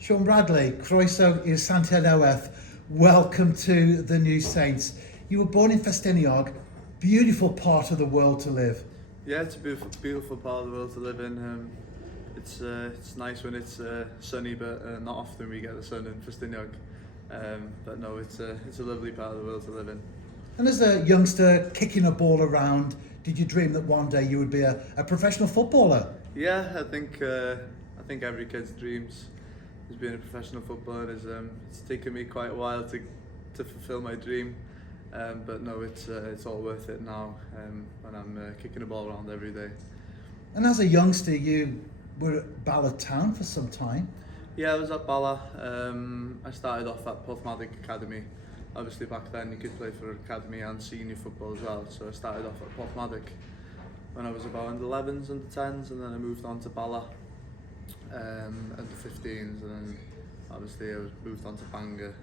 Sean Bradley, croeso i'r Santiagoeth. Welcome to the New Saints. You were born in Festiniog, beautiful part of the world to live. Yeah, it's a beautiful part of the world to live in. It's nice when it's sunny, but not often we get the sun in Festiniog. But no, it's a lovely part of the world to live in. And as a youngster kicking a ball around, did you dream that one day you would be a professional footballer? Yeah, I think every kid's dreams is being a professional footballer. It's taken me quite a while to fulfil my dream, but no, it's all worth it now when I'm kicking a ball around every day. And as a youngster, you were at Bala Town for some time. Yeah, I was at Bala. I started off at Porthmadog Academy. Obviously back then you could play for academy and senior football as well, so I started off at Porthmadog when I was about under 11s, under 10s, and then I moved on to Bala under 15s, and then obviously I moved on to Bangor.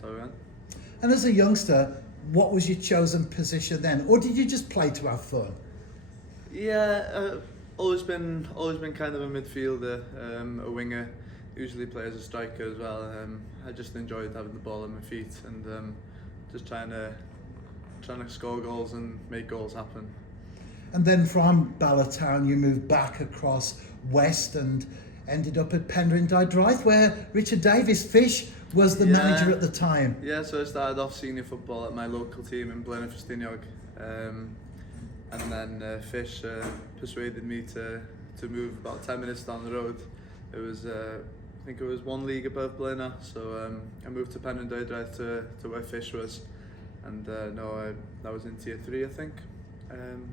So we went. And as a youngster, what was your chosen position then? Or did you just play to have fun? Yeah, always been kind of a midfielder, a winger. Usually play as a striker as well. I just enjoyed having the ball at my feet and just trying to score goals and make goals happen. And then from Bala Town you moved back across west and ended up at Penryn Dydriaith, where Richard Davies Fish was the manager at the time. Yeah, so I started off senior football at my local team in Blaenau Ffestiniog, and then Fish persuaded me to move about 10 minutes down the road. It was I think it was one league above Blaenau, so I moved to Penryn Dydriaith to where Fish was, and that was in tier 3 I think,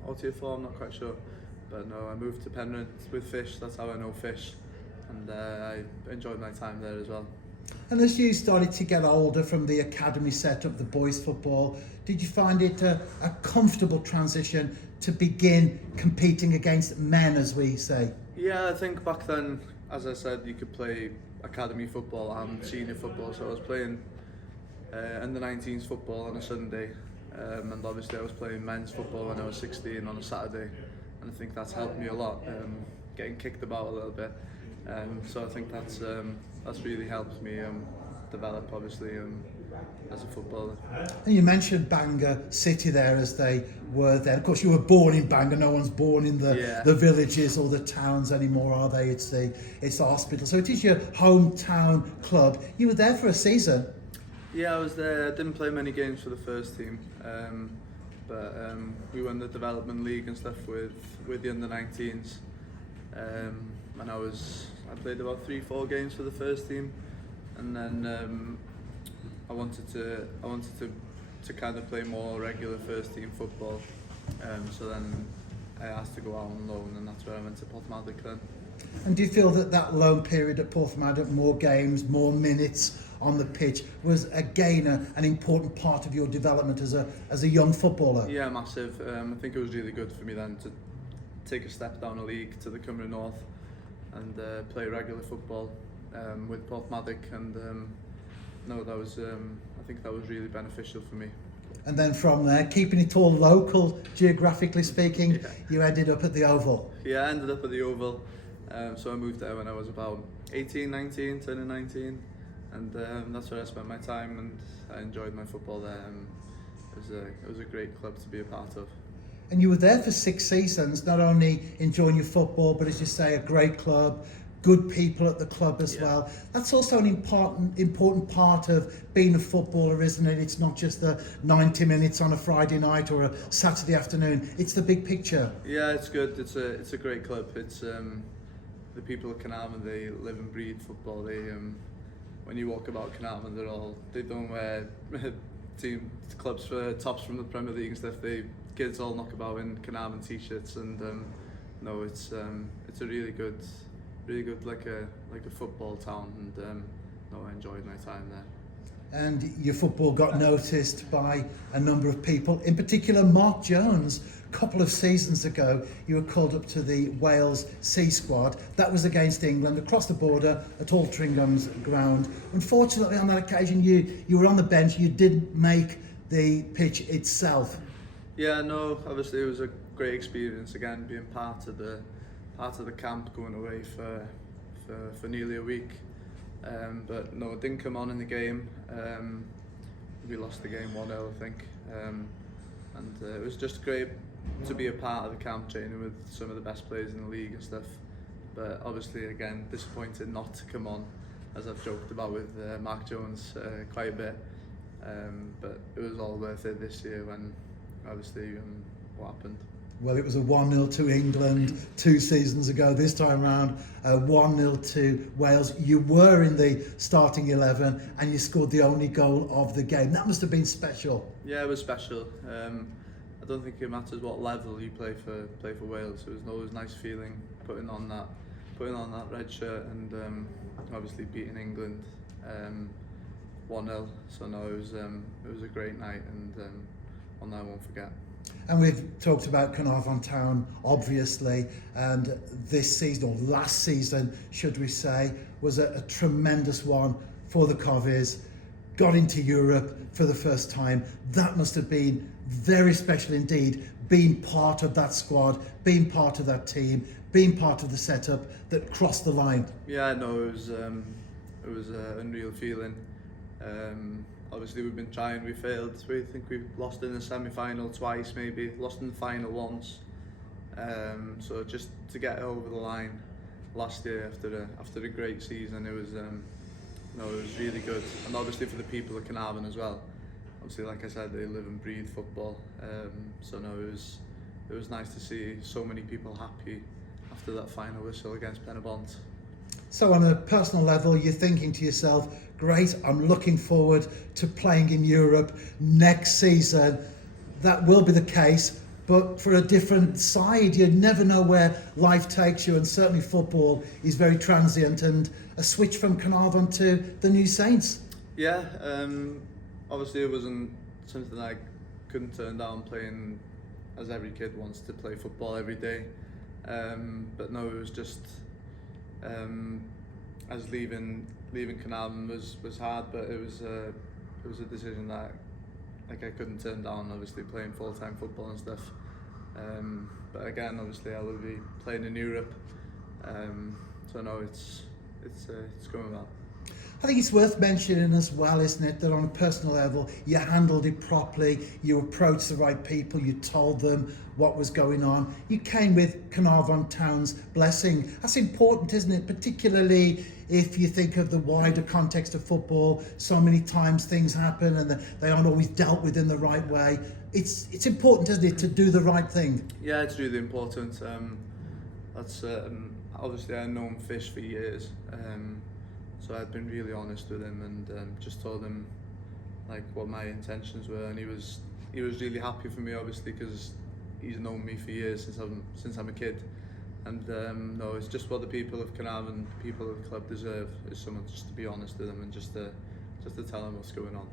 or tier 4, I'm not quite sure, but no, I moved to Penryn with Fish. That's how I know Fish, and I enjoyed my time there as well. And as you started to get older from the academy setup, the boys football, did you find it a comfortable transition to begin competing against men, as we say? Yeah, I think back then, as I said, you could play academy football and senior football, so I was playing under 19s football on a Sunday, and obviously I was playing men's football when I was 16 on a Saturday, and I think that's helped me a lot, getting kicked about a little bit. So I think that's really helped me develop, obviously, as a footballer. And you mentioned Bangor City there, as they were there. Of course, you were born in Bangor. No one's born in the villages or the towns anymore, are they? It's the hospital. So it is your hometown club. You were there for a season. Yeah, I was there. I didn't play many games for the first team, but we won the development league and stuff with the under 19s. And I played about 3-4 games for the first team, and then I wanted to kind of play more regular first team football. So then I asked to go out on loan, and that's where I went to Porthmadog then. And do you feel that loan period at Porthmadog, more games, more minutes on the pitch, was again an important part of your development as a young footballer? Yeah, massive. I think it was really good for me then to take a step down a league to the Cymru North and play regular football with Porthmadog, and I think that was really beneficial for me. And then from there, keeping it all local, geographically speaking, you ended up at the Oval. Yeah, I ended up at the Oval. So I moved there when I was about 18, 19, turning 19, and that's where I spent my time, and I enjoyed my football there. It was a great club to be a part of. And you were there for 6 seasons, not only enjoying your football, but as you say, a great club, good people at the club as well. That's also an important part of being a footballer, isn't it? It's not just the 90 minutes on a Friday night or a Saturday afternoon. It's the big picture. Yeah, it's good. It's a great club. It's the people of Carnarvon, they live and breathe football. They when you walk about Carnarvon, they don't wear team clubs for tops from the Premier League and stuff. Kids all knock about in Carnarvon t-shirts, and no, it's a really good like a football town, and no, I enjoyed my time there. And your football got noticed by a number of people, in particular Mark Jones. A couple of seasons ago, you were called up to the Wales C squad. That was against England, across the border at Altringham's ground. Unfortunately, on that occasion, you were on the bench. You didn't make the pitch itself. Yeah, no, obviously it was a great experience again, being part of the part of the camp going away for nearly a week. But no, it didn't come on in the game. We lost the game 1-0, I think. And it was just great to be a part of the camp, training with some of the best players in the league and stuff. But obviously, again, disappointed not to come on, as I've joked about with Mark Jones quite a bit. But it was all worth it this year when, obviously, what happened. Well, it was a 1-0 to England 2 seasons ago. This time around, 1-0 to Wales. You were in the starting 11 and you scored the only goal of the game. That must have been special. Yeah, it was special. I don't think it matters what level you play for Wales. It was always a nice feeling putting on that red shirt and obviously beating England 1-0. So no, it was a great night and one that I won't forget. And we've talked about Carnarvon Town, obviously, and this season, or last season, should we say, was a tremendous one for the Covies. Got into Europe for the first time. That must have been very special indeed, being part of that squad, being part of that team, being part of the setup that crossed the line. Yeah, no, it was an unreal feeling. Obviously, we've been trying, we failed. We think we've lost in the semi-final twice, maybe lost in the final once. So just to get over the line last year after a great season, it was it was really good. And obviously for the people of Carnarvon as well. Obviously, like I said, they live and breathe football. So no, it was nice to see so many people happy after that final whistle against Penabont. So on a personal level, you're thinking to yourself, great, I'm looking forward to playing in Europe next season. That will be the case, but for a different side. You never know where life takes you, and certainly football is very transient. And a switch from Carnarvon to the New Saints. Yeah, obviously it wasn't something I couldn't turn down, playing as every kid wants to play football every day. But no, it was just as leaving Carnarvon was hard, but it was a decision that I couldn't turn down. Obviously playing full-time football and stuff. But again, obviously I will be playing in Europe. So no, it's going well. I think it's worth mentioning as well, isn't it, that on a personal level, you handled it properly, you approached the right people, you told them what was going on. You came with Carnarvon Town's blessing. That's important, isn't it? Particularly if you think of the wider context of football. So many times things happen and they aren't always dealt with in the right way. It's important, isn't it, to do the right thing? Yeah, it's really important. That's obviously I've known Fish for years. So I'd been really honest with him and just told him like what my intentions were, and he was really happy for me, obviously, because he's known me for years since I'm a kid. And no, it's just what the people of Carnarvon, the people of the club deserve, is someone just to be honest with them and just to tell them what's going on.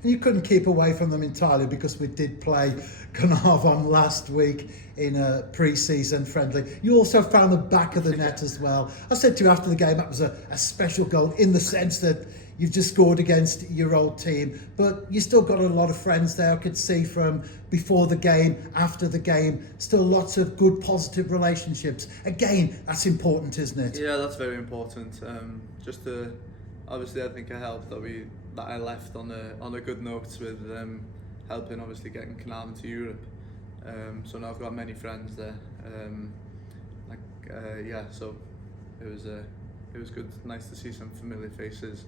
And you couldn't keep away from them entirely, because we did play Carnarvon last week in a pre-season friendly. You also found the back of the net as well. I said to you after the game that was a special goal, in the sense that you've just scored against your old team, but you still got a lot of friends there. I could see from before the game, after the game, still lots of good positive relationships. Again, that's important, isn't it? Yeah, that's very important. Obviously I think it helped that I left on a good note with helping, obviously, getting Carnarvon to Europe. So now I've got many friends there. So it was good, nice to see some familiar faces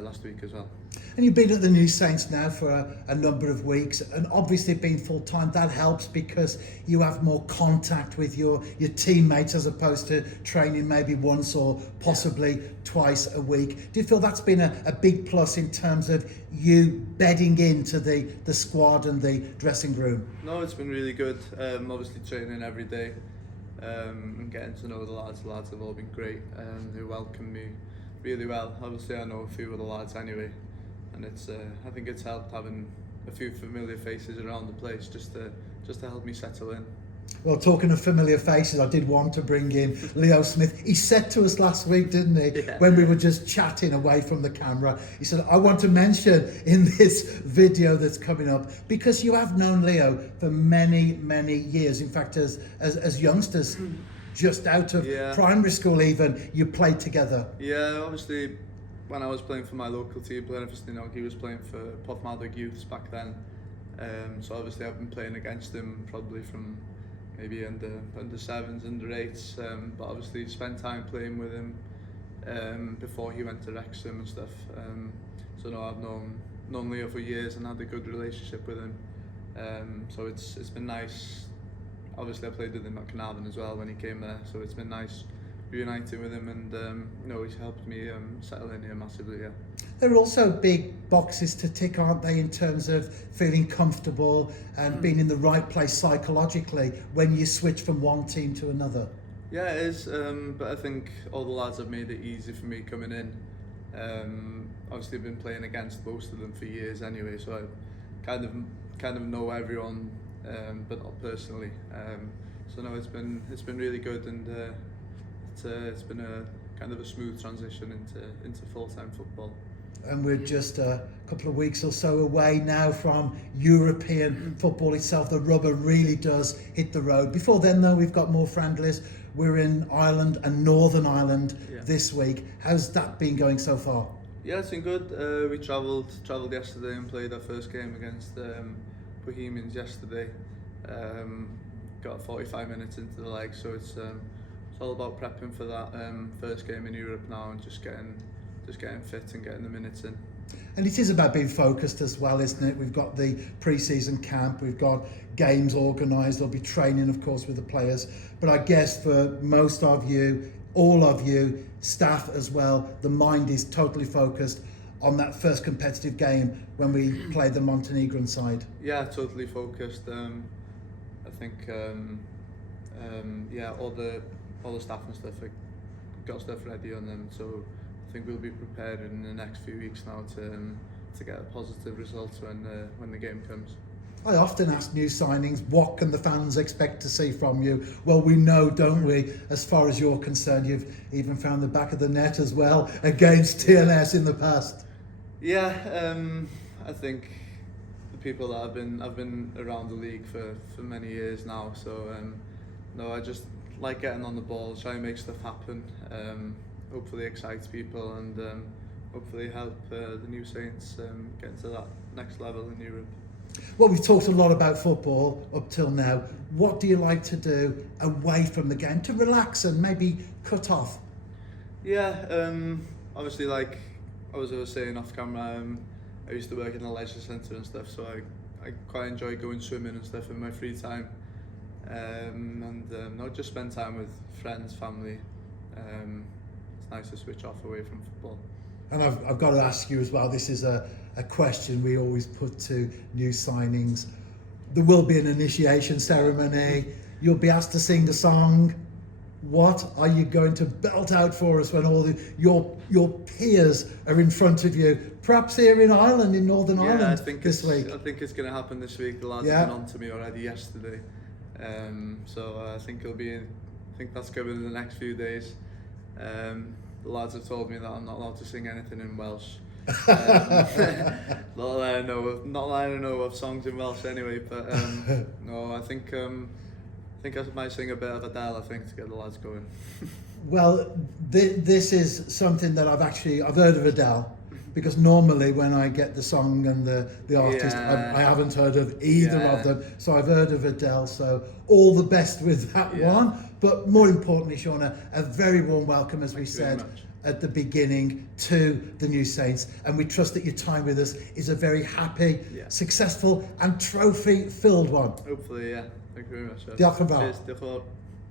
last week as well. And you've been at the New Saints now for a number of weeks, and obviously being full-time, that helps because you have more contact with your teammates, as opposed to training maybe once or possibly twice a week. Do you feel that's been a big plus in terms of you bedding into the squad and the dressing room? No, it's been really good. Obviously training every day and getting to know the lads. The lads have all been great, and they welcomed me really well. Obviously I know a few of the lads anyway, and I think it's helped having a few familiar faces around the place just to help me settle in. Well, talking of familiar faces, I did want to bring in Leo Smith. He said to us last week, didn't he, when we were just chatting away from the camera, he said, I want to mention in this video that's coming up, because you have known Leo for many, many years, in fact, as youngsters. just out of Yeah. primary school even, you played together. Yeah, obviously, when I was playing for my local team, Blenheim, he was playing for Porthmadog Youths back then. So obviously, I've been playing against him probably from maybe under sevens, under eights. But obviously, spent time playing with him before he went to Wrexham and stuff. So no, I've known Leo for years and had a good relationship with him. So it's been nice. Obviously, I played with him at Carnarvon as well when he came there. So it's been nice reuniting with him, and he's helped me settle in here massively. Yeah. There are also big boxes to tick, aren't they, in terms of feeling comfortable and being in the right place psychologically when you switch from one team to another. Yeah, it is. But I think all the lads have made it easy for me coming in. Obviously, I've been playing against most of them for years anyway, so I kind of know everyone, but not personally. So no, it's been really good, and it's been a kind of a smooth transition into full-time football. And we're just a couple of weeks or so away now from European football itself. The rubber really does hit the road. Before then, though, we've got more friendlies. We're in Ireland and Northern Ireland this week. How's that been going so far? Yeah, it's been good. We travelled yesterday and played our first game against Bohemians yesterday. Got 45 minutes into the leg, so it's all about prepping for that first game in Europe now and just getting fit and getting the minutes in. And it is about being focused as well, isn't it? We've got the pre-season camp, we've got games organised, there'll be training, of course, with the players. But I guess for most of you, all of you, staff as well, the mind is totally focused on that first competitive game when we play the Montenegrin side. Yeah, totally focused. I think all the staff and stuff have got stuff ready on them, so I think we'll be prepared in the next few weeks now to get a positive results when the game comes. I often ask new signings, what can the fans expect to see from you? Well, we know, don't we, as far as you're concerned, you've even found the back of the net as well against TNS in the past. Yeah, I think the people that I've been around the league for many years now, so no, I just like getting on the ball, try and make stuff happen, hopefully excite people, and hopefully help the new Saints get to that next level in Europe. Well, we've talked a lot about football up till now. What do you like to do away from the game to relax and maybe cut off? Yeah, obviously, like I was saying off camera, I used to work in the leisure centre and stuff, so I quite enjoy going swimming and stuff in my free time, and just spend time with friends, family. It's nice to switch off away from football. And I've got to ask you as well, this is a question we always put to new signings. There will be an initiation ceremony. You'll be asked to sing the song. What are you going to belt out for us when all your peers are in front of you? Perhaps here in Ireland, in Northern Ireland this week. I think it's going to happen this week. The lads have been on to me already yesterday. So I think that's coming in the next few days. The lads have told me that I'm not allowed to sing anything in Welsh. Not that I know of songs in Welsh anyway, but no, I think I might sing a bit of Adele, I think, to get the lads going. Well, this is something that I've heard of Adele, because normally when I get the song and the artist, I haven't heard of either of them. So I've heard of Adele, so all the best with that one. But more importantly, Shauna, a very warm welcome, as we said at the beginning, to the new Saints. And we trust that your time with us is a very happy, successful and trophy-filled one. Hopefully, yeah. Thank you very much. Diolch yn fawr. Cheers, diolch yn fawr.